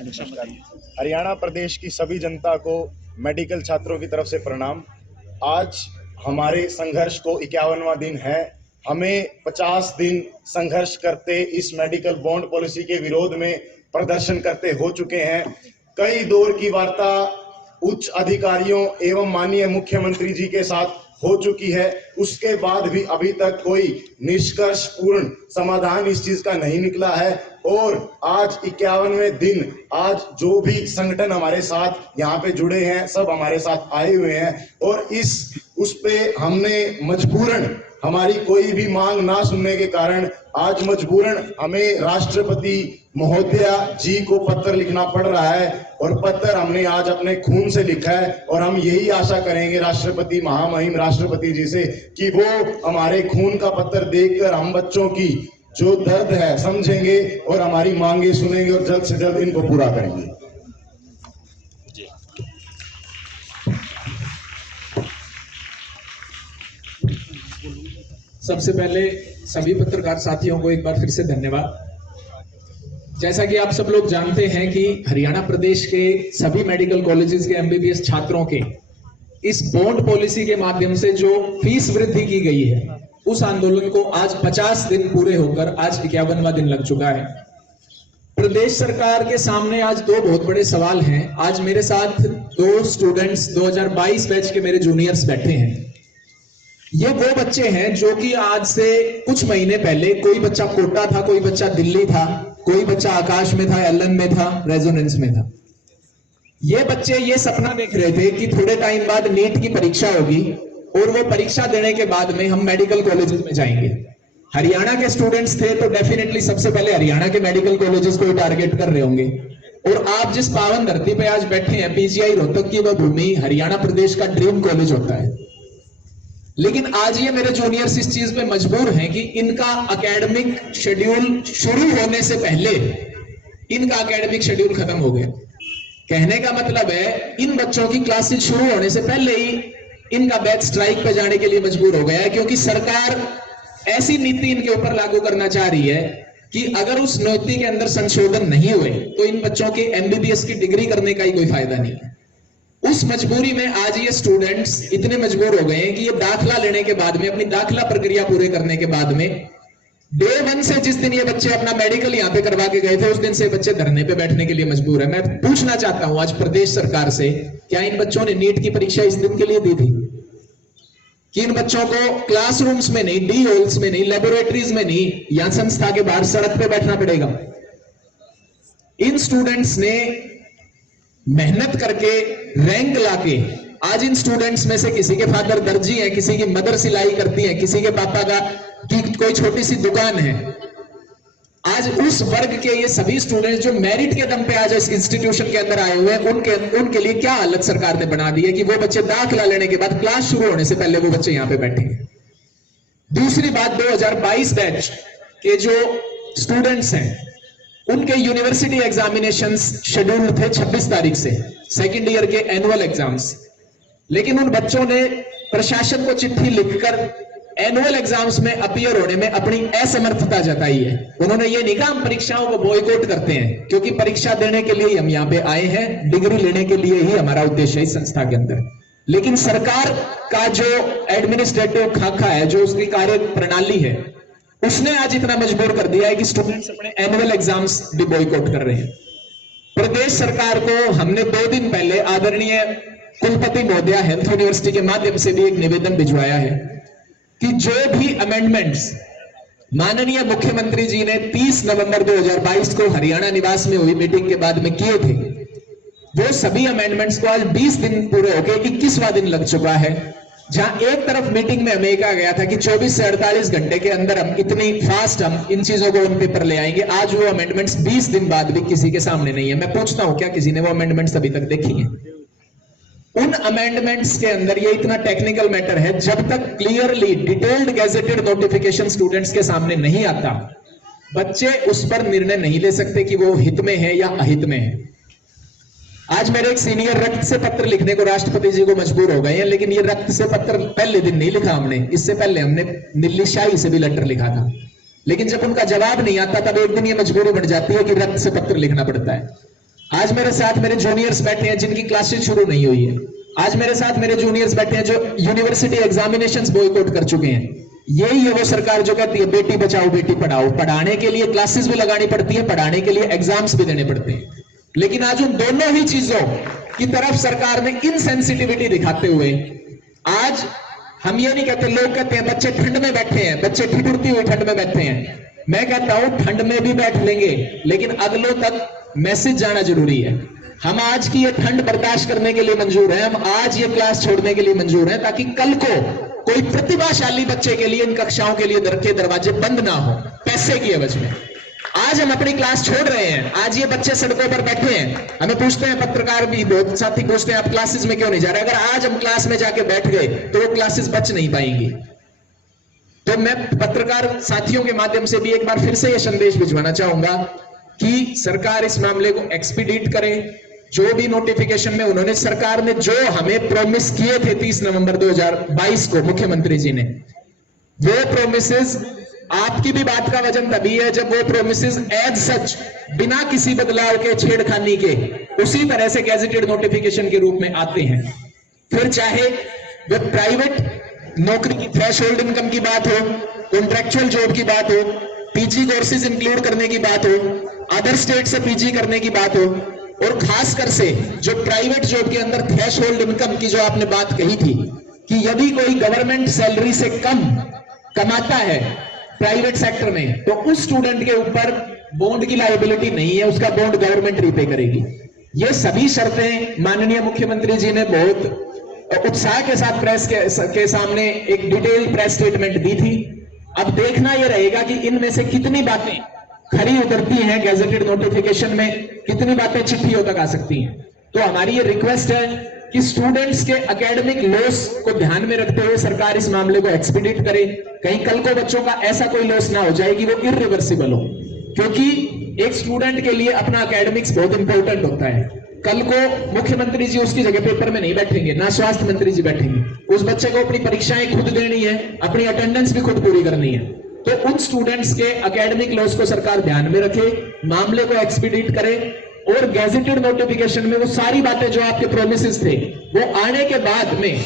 नमस्कार। हरियाणा प्रदेश की सभी जनता को मेडिकल छात्रों की तरफ से प्रणाम। आज हमारे संघर्ष को 51वां दिन है। हमें 50 दिन संघर्ष करते इस मेडिकल बॉन्ड पॉलिसी के विरोध में प्रदर्शन करते हो चुके हैं। कई दौर की वार्ता उच्च अधिकारियों एवं माननीय मुख्यमंत्री जी के साथ हो चुकी है। उसके बाद भी अभी तक कोई निष्कर्ष पूर्ण समाधान इस चीज का नहीं निकला है। और आज 51वें दिन, आज जो भी संगठन हमारे साथ यहाँ पे जुड़े हैं सब हमारे साथ आए हुए हैं और उस पे हमने मजबूरन, हमारी कोई भी मांग ना सुनने के कारण आज मजबूरन हमें राष्ट्रपति महोदया जी को पत्र लिखना पड़ रहा है। और पत्र हमने आज अपने खून से लिखा है और हम यही आशा करेंगे राष्ट्रपति महामहिम राष्ट्रपति जी से कि वो हमारे खून का पत्र देखकर हम बच्चों की जो दर्द है समझेंगे और हमारी मांगे सुनेंगे और जल्द से जल्द इनको पूरा करेंगे। सबसे पहले सभी पत्रकार साथियों को एक बार फिर से धन्यवाद। जैसा कि आप सब लोग जानते हैं कि हरियाणा प्रदेश के सभी मेडिकल कॉलेजेस के एमबीबीएस छात्रों के इस बॉन्ड पॉलिसी के माध्यम से जो फीस वृद्धि की गई है, उस आंदोलन को आज 50 दिन पूरे होकर आज 51वां दिन लग चुका है। प्रदेश सरकार के सामने आज दो बहुत बड़े सवाल हैं। आज मेरे साथ दो स्टूडेंट्स 2022 बैच के मेरे जूनियर्स बैठे हैं। ये वो बच्चे हैं जो कि आज से कुछ महीने पहले कोई बच्चा कोटा था, कोई बच्चा दिल्ली था, कोई बच्चा आकाश में था, एलन में था, रेजोनेंस में था। ये बच्चे ये सपना देख रहे थे कि थोड़े टाइम बाद नीट की परीक्षा होगी और वो परीक्षा देने के बाद में हम मेडिकल कॉलेजेस में जाएंगे। हरियाणा के स्टूडेंट्स थे तो डेफिनेटली सबसे पहले हरियाणा के मेडिकल कॉलेजेस को टारगेट कर रहे होंगे। और आप जिस पावन धरती पे आज बैठे हैं, पीजीआई रोहतक की वह भूमि हरियाणा प्रदेश का ड्रीम कॉलेज होता है। लेकिन आज ये मेरे जूनियर्स इस चीज पे मजबूर हैं कि इनका एकेडमिक शेड्यूल शुरू होने से पहले इनका एकेडमिक शेड्यूल खत्म हो गया। कहने का मतलब है इन बच्चों की क्लासेस शुरू होने से पहले ही इनका बैच स्ट्राइक पे जाने के लिए मजबूर हो गया है, क्योंकि सरकार ऐसी नीति इनके ऊपर लागू करना चाह रही है कि अगर उस नीति के अंदर संशोधन नहीं हुए तो इन बच्चों की एमबीबीएस की डिग्री करने का ही कोई फायदा नहीं है। उस मजबूरी में आज ये स्टूडेंट्स इतने मजबूर हो गए हैं कि ये दाखिला लेने के बाद में, अपनी दाखिला प्रक्रिया पूरे करने के बाद में, डे 1 से जिस दिन ये बच्चे अपना मेडिकल यहाँ पे करवा के गए थे उस दिन से बच्चे धरने पे बैठने के लिए मजबूर है। मैं पूछना चाहता हूं आज प्रदेश सरकार से, क्या इन बच्चों ने नीट की परीक्षा इस दिन के लिए दी थी? कि इन बच्चों को क्लासरूम्स में नहीं, डी हॉल्स में नहीं, लेबोरेटरीज में नहीं, या संस्था के बाहर सड़क पे बैठना पड़ेगा? इन स्टूडेंट्स ने मेहनत करके रैंक लाके आज इन स्टूडेंट्स में से किसी के फादर दर्जी है, किसी की मदर सिलाई करती है, किसी के पापा का की कोई छोटी सी दुकान है। आज उस वर्ग के ये सभी स्टूडेंट्स जो मेरिट के दम पे आज इस इंस्टीट्यूशन के अंदर आए हुए हैं, उनके लिए क्या हालत सरकार ने बना दी है कि वो बच्चे दाखिला लेने के बाद क्लास शुरू होने से पहले वो बच्चे यहां पे बैठेंगे। दूसरी बात, 2022 बैच के जो स्टूडेंट्स हैं उनके यूनिवर्सिटी एग्जामिनेशंस शेड्यूल थे 26 तारीख से, सेकेंड ईयर के एनुअल एग्जाम्स। लेकिन उन बच्चों ने प्रशासन को चिट्ठी लिखकर एनुअल एग्जाम्स में अपीयर होने में अपनी असमर्थता जताई है। उन्होंने ये नहीं कहा हम परीक्षाओं को बॉयकॉट करते हैं, क्योंकि परीक्षा देने के लिए हम यहाँ पे आए हैं, डिग्री लेने के लिए ही हमारा उद्देश्य है इस संस्था के अंदर। लेकिन सरकार का जो एडमिनिस्ट्रेटिव खाका है, जो उसकी कार्य प्रणाली है, उसने आज इतना मजबूर कर दिया है कि स्टूडेंट्स अपने एनुअल एग्जाम्स भी बॉयकॉट कर रहे हैं। प्रदेश सरकार को हमने 2 दिन पहले आदरणीय कुलपति महोदया हेल्थ यूनिवर्सिटी के माध्यम से भी एक निवेदन भिजवाया है कि जो भी अमेंडमेंट्स माननीय मुख्यमंत्री जी ने 30 नवंबर 2022 को हरियाणा निवास में हुई मीटिंग के बाद में किए थे, वो सभी अमेंडमेंट्स को आज 20 दिन पूरे होकर 21वां दिन लग चुका है। जहां एक तरफ मीटिंग में हमें कहा गया था कि 24 से 48 घंटे के अंदर हम इतनी फास्ट हम इन चीजों को ऑन पेपर ले आएंगे, आज वो अमेंडमेंट्स 20 दिन बाद भी किसी के सामने नहीं है। मैं पूछता हूं क्या किसी ने वो अमेंडमेंट्स अभी तक देखी है? उन अमेंडमेंट्स के अंदर ये इतना टेक्निकल मैटर है, जब तक clearly detailed gazetted notification students के सामने नहीं आता, बच्चे उस पर निर्णय नहीं ले सकते कि वो हित में है या अहित में है। आज मेरे एक सीनियर रक्त से पत्र लिखने को राष्ट्रपति जी को मजबूर हो गए हैं, लेकिन ये रक्त से पत्र पहले दिन नहीं लिखा हमने, इससे पहले हमने दिल्ली शाही से भी लेटर लिखा था। लेकिन जब उनका जवाब नहीं आता तब एक दिन ये मजबूरी बढ़ जाती है कि रक्त से पत्र लिखना पड़ता है। आज मेरे साथ मेरे जूनियर्स बैठे हैं जिनकी क्लासेस शुरू नहीं हुई है। आज मेरे साथ मेरे जूनियर्स बैठे हैं जो यूनिवर्सिटी एग्जामिनेशंस बॉयकॉट कर चुके हैं। यही है वो सरकार जो कहती है बेटी बचाओ बेटी पढ़ाओ। पढ़ाने के लिए क्लासेस भी लगानी पड़ती है, पढ़ाने के लिए एग्जाम्स भी देने पड़ते हैं, लेकिन आज उन दोनों ही चीजों की तरफ सरकार ने इनसेंसिटिविटी दिखाते हुए आज हम ये नहीं कहते, लोग कहते हैं बच्चे ठंड में बैठे हैं, बच्चे ठिठुरती हुई ठंड में बैठे हैं। मैं कहता हूं ठंड में भी बैठ लेंगे, लेकिन अगलों तक मैसेज जाना जरूरी है। हम आज की ये ठंड बर्दाश्त करने के लिए मंजूर हैं, हम आज ये क्लास छोड़ने के लिए मंजूर हैं, ताकि कल को कोई प्रतिभाशाली बच्चे के लिए इन कक्षाओं के लिए दरवाजे बंद ना हो पैसे की एवज में। आज हम अपनी क्लास छोड़ रहे हैं, आज ये बच्चे सड़कों पर बैठे हैं, हमें पूछते हैं, पत्रकार भी बहुत साथी पूछते हैं आप क्लासेस में क्यों नहीं जा रहे। अगर आज हम क्लास में जाके बैठ गए तो वो क्लासेस बच नहीं पाएंगी। तो मैं पत्रकार साथियों के माध्यम से भी एक बार फिर से ये संदेश भिजवाना चाहूंगा कि सरकार इस मामले को एक्सपीडिट करे। जो भी नोटिफिकेशन में उन्होंने, सरकार ने जो हमें प्रॉमिस किए थे 30 नवंबर 2022 को मुख्यमंत्री जी ने, वो प्रोमिसेस, आपकी भी बात का वजन तभी है जब वो प्रोमिसेस एज सच बिना किसी बदलाव के, छेड़खानी के उसी तरह से गैजेटेड नोटिफिकेशन के रूप में आते हैं। फिर चाहे वो प्राइवेट नौकरी की थ्रेशोल्ड इनकम की बात हो, कॉन्ट्रैक्चुअल जॉब की बात हो, पीजी कोर्सेज इंक्लूड करने की बात हो, अदर स्टेट से पीजी करने की बात हो, और खासकर से जो प्राइवेट जॉब के अंदर थ्रेशोल्ड इनकम की जो आपने बात कही थी कि यदि कोई गवर्नमेंट सैलरी से कम कमाता है प्राइवेट सेक्टर में तो उस स्टूडेंट के ऊपर बॉन्ड की लायबिलिटी नहीं है, उसका बॉन्ड गवर्नमेंट रीपे करेगी। ये सभी शर्तें माननीय मुख्यमंत्री जी ने बहुत उत्साह के साथ प्रेस के सामने एक डिटेल प्रेस स्टेटमेंट दी थी। अब देखना यह रहेगा कि इनमें से कितनी बातें खरी उतरती हैं गैजेटेड नोटिफिकेशन में, कितनी बातें चिट्ठियों तक आ सकती हैं। तो हमारी ये रिक्वेस्ट है कि स्टूडेंट्स के एकेडमिक लॉस को ध्यान में रखते हुए सरकार इस मामले को एक्सपीडिट करे। कहीं कल को बच्चों का ऐसा कोई लॉस ना हो जाए कि वो इरिवर्सिबल हो, क्योंकि एक स्टूडेंट के लिए अपना एकेडमिक्स बहुत इंपॉर्टेंट होता है। कल को मुख्यमंत्री जी उसकी जगह पेपर में नहीं बैठेंगे, ना स्वास्थ्य मंत्री जी बैठेंगे, उस बच्चे को अपनी परीक्षाएं खुद देनी है, अपनी अटेंडेंस भी खुद पूरी करनी है। तो उन स्टूडेंट्स के एकेडमिक लॉस को सरकार ध्यान में रखे, मामले को एक्सपीडिट करे, और गैजेटेड नोटिफिकेशन में वो सारी बातें जो आपके प्रोमिसेस थे वो आने के बाद में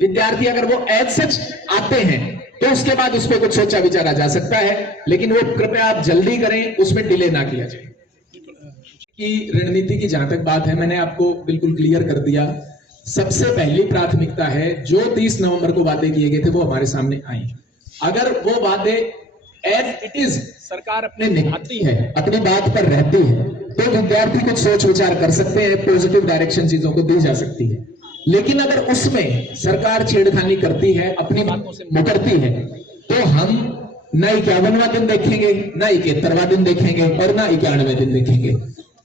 विद्यार्थी अगर वो एज सच आते हैं तो उसके बाद उस पर कुछ सोचा विचारा जा सकता है, लेकिन वो कृपया आप जल्दी करें, उसमें डिले ना किया जाए। कि रणनीति की जहां तक बात है, मैंने आपको बिल्कुल क्लियर कर दिया। सबसे पहली प्राथमिकता है जो 30 नवंबर को वादे किए गए थे वो हमारे सामने आए। अगर वो वादे एज इट इज सरकार अपने निभाती है, अपनी बात पर रहती है, तो विद्यार्थी कुछ सोच विचार कर सकते हैं, पॉजिटिव डायरेक्शन चीजों को दी जा सकती है। लेकिन अगर उसमें सरकार छेड़खानी करती है, अपनी बातों से मुकरती है, तो हम न 51वां दिन देखेंगे, न 71वां दिन देखेंगे और न 91वें दिन देखेंगे।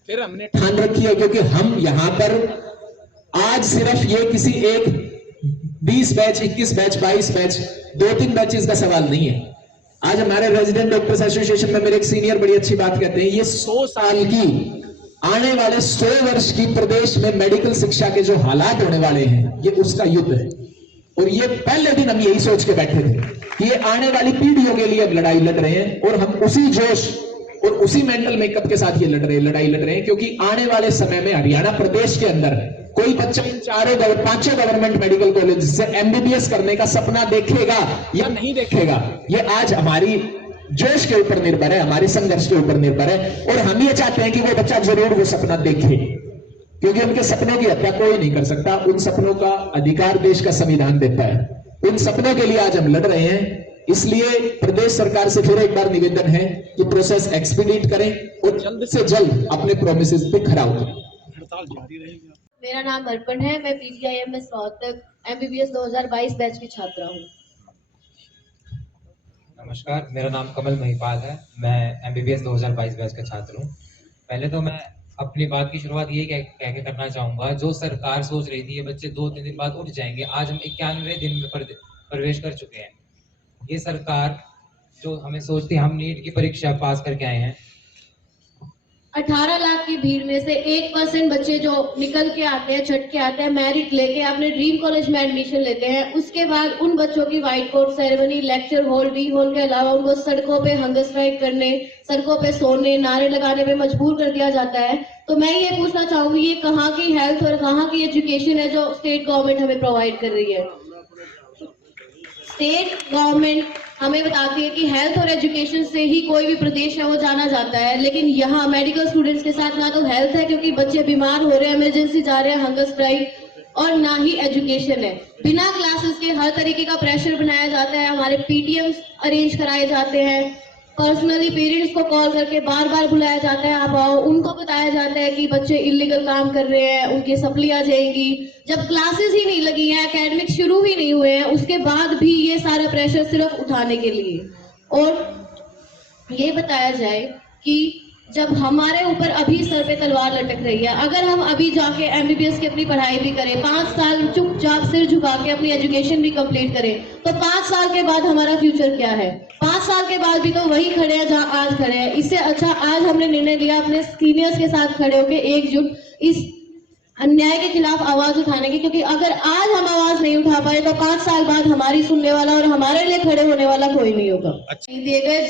फिर हमने ठान रखी है, क्योंकि हम यहां पर आज सिर्फ ये किसी एक 20 बैच, 21 बैच, 22 बैच, 2-3 बैचेस का सवाल नहीं है। आज हमारे रेजिडेंट डॉक्टर्स एसोसिएशन में मेरे एक सीनियर बड़ी अच्छी बात कहते हैं, ये 100 साल की, आने वाले 100 वर्ष की प्रदेश में मेडिकल शिक्षा के जो हालात होने वाले हैं, ये उसका युद्ध है। और ये पहले दिन हम यही सोच के बैठे थे कि ये आने वाली पीढ़ियों के लिए अब लड़ाई लड़ रहे हैं, और हम उसी जोश और उसी मेंटल मेकअप के साथ ये लड़ाई लड़ रहे हैं, क्योंकि आने वाले समय में हरियाणा प्रदेश के अंदर कोई बच्चा इन 4-5 गवर्नमेंट मेडिकल कॉलेज से एमबीबीएस करने का सपना देखेगा या नहीं देखेगा, ये आज हमारी जोश के ऊपर निर्भर है, हमारे संघर्ष के ऊपर निर्भर है। और हम ये चाहते हैं कि वो बच्चा जरूर वो सपना देखे, क्योंकि उनके सपनों की हत्या कोई नहीं कर सकता। उन सपनों का अधिकार देश का संविधान देता है। उन सपनों के लिए आज हम लड़ रहे हैं। इसलिए प्रदेश सरकार से फिर एक बार निवेदन है कि प्रोसेस एक्सपीडिट करें और जल्द से जल्द अपने प्रोमिसेस पे खरा उतरें। मेरा नाम अर्पण है, मैं पीजीआईएम में स्नातक एमबीबीएस 2022 बैच की छात्रा हूँ। नमस्कार, मेरा नाम कमल महिपाल है, मैं एमबीबीएस 2022 बैच का छात्र हूँ। पहले तो मैं अपनी बात की शुरुआत ये कह के करना चाहूँगा, जो सरकार सोच रही थी ये बच्चे 2-3 दिन बाद उठ जाएंगे, आज हम 91वें दिन में प्रवेश कर चुके हैं। ये सरकार जो हमें सोचती, हम नीट की परीक्षा पास करके आए हैं, 18 लाख की भीड़ में से 1% बच्चे जो निकल के आते हैं, छट के आते हैं, मेरिट लेके अपने ड्रीम कॉलेज में एडमिशन लेते हैं। उसके बाद उन बच्चों की white board ceremony, lecture hall, D hall के अलावा उनको सड़कों पे हंगर स्ट्राइक करने, सड़कों पे सोने, नारे लगाने में मजबूर कर दिया जाता है। तो मैं ये पूछना चाहूंगी, ये कहाँ की हेल्थ और कहाँ की एजुकेशन है जो स्टेट गवर्नमेंट हमें प्रोवाइड कर रही है? स्टेट गवर्नमेंट हमें बताती है कि हेल्थ और एजुकेशन से ही कोई भी प्रदेश है वो जाना जाता है, लेकिन यहाँ मेडिकल स्टूडेंट्स के साथ ना तो हेल्थ है क्योंकि बच्चे बीमार हो रहे हैं, इमरजेंसी जा रहे हैं, हंगर स्ट्राइक, और ना ही एजुकेशन है। बिना क्लासेस के हर तरीके का प्रेशर बनाया जाता है, हमारे पीटीएम्स अरेंज कराए जाते हैं, पर्सनली पेरेंट्स को कॉल करके बार बार बुलाया जाता है, आप आओ, उनको बताया जाता है कि बच्चे इलीगल काम कर रहे हैं, उनकी सप्ली आ जाएंगी। जब क्लासेस ही नहीं लगी हैं, एकेडमिक शुरू ही नहीं हुए हैं, उसके बाद भी ये सारा प्रेशर सिर्फ उठाने के लिए। और ये बताया जाए कि जब हमारे ऊपर अभी सर पे तलवार लटक रही है, अगर हम अभी जाके एमबीबीएस की अपनी पढ़ाई भी करें, 5 साल चुपचाप सिर झुका के अपनी एजुकेशन भी कंप्लीट करें, तो 5 साल के बाद हमारा फ्यूचर क्या है? 5 साल के बाद भी तो वही खड़े हैं जहां आज खड़े हैं। इससे अच्छा आज हमने निर्णय लिया अपने सीनियर्स के साथ खड़े होकर एकजुट इस अन्याय के खिलाफ आवाज उठाने की, क्योंकि अगर आज हम आवाज नहीं उठा पाए तो 5 साल बाद हमारी सुनने वाला और हमारे लिए खड़े होने वाला कोई नहीं होगा। नहीं दिए गए।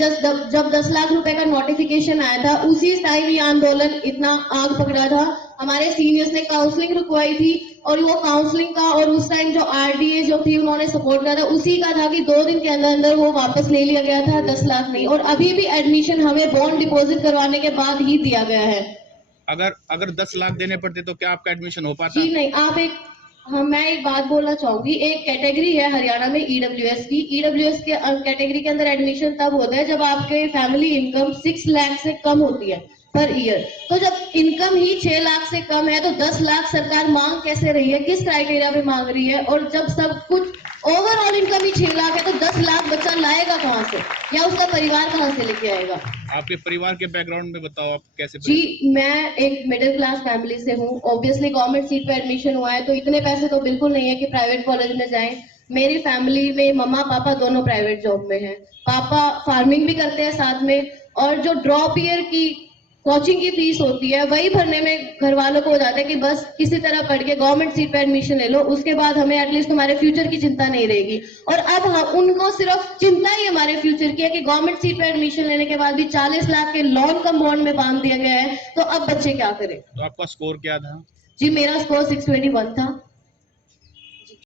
जब 10 लाख रुपए का नोटिफिकेशन आया था, उसी टाइम ये आंदोलन इतना आग पकड़ा था। हमारे सीनियर्स ने काउंसलिंग रुकवाई थी, और वो काउंसलिंग का और उस टाइम जो आरडीए जो थी उन्होंने सपोर्ट किया था, उसी का था कि 2 दिन के अंदर अंदर वो वापस ले लिया गया था, 10 लाख नहीं। और अभी भी एडमिशन हमें बॉन्ड डिपॉजिट करवाने के बाद ही दिया गया है। अगर 10 लाख देने पड़ते तो क्या आपका एडमिशन हो पाता? जी नहीं। मैं एक बात बोलना चाहूंगी, एक कैटेगरी है हरियाणा में ईडब्ल्यूएस की। ईडब्ल्यूएस के कैटेगरी के अंदर एडमिशन तब होता है जब आपके फैमिली इनकम 6 लाख से कम होती है पर ईयर। तो जब इनकम ही 6 लाख से कम है तो 10 लाख सरकार मांग कैसे रही है, किस क्राइटेरिया पे मांग रही है? और जब सब कुछ ओवरऑल इनकम ही 6 लाख है तो 10 लाख बच्चा लाएगा कहाँ से, या उसका परिवार कहाँ से लेके आएगा? आपके परिवार के बैकग्राउंड में बताओ, आप कैसे? जी, मैं एक मिडिल क्लास फैमिली से हूँ। ऑब्वियसली गवर्नमेंट सीट पे एडमिशन हुआ है, तो इतने पैसे तो बिल्कुल नहीं है कि प्राइवेट कॉलेज में जाएं। मेरी फैमिली में मम्मा पापा दोनों प्राइवेट जॉब में हैं। पापा फार्मिंग भी करते हैं साथ में, और जो ड्रॉप ईयर की कोचिंग की फीस होती है वही भरने में घर वालों को हो जाता है कि बस किसी तरह पढ़ के गवर्नमेंट सीट पे एडमिशन ले लो, उसके बाद हमें एटलीस्ट हमारे फ्यूचर की चिंता नहीं रहेगी। और अब हम उनको सिर्फ चिंता ही हमारे फ्यूचर की है कि गवर्नमेंट सीट पे एडमिशन लेने के बाद भी 40 लाख के लोन कम बॉन्ड में बांध दिया गया है, तो अब बच्चे क्या करें? तो आपका स्कोर क्या था? जी, मेरा स्कोर 621 था।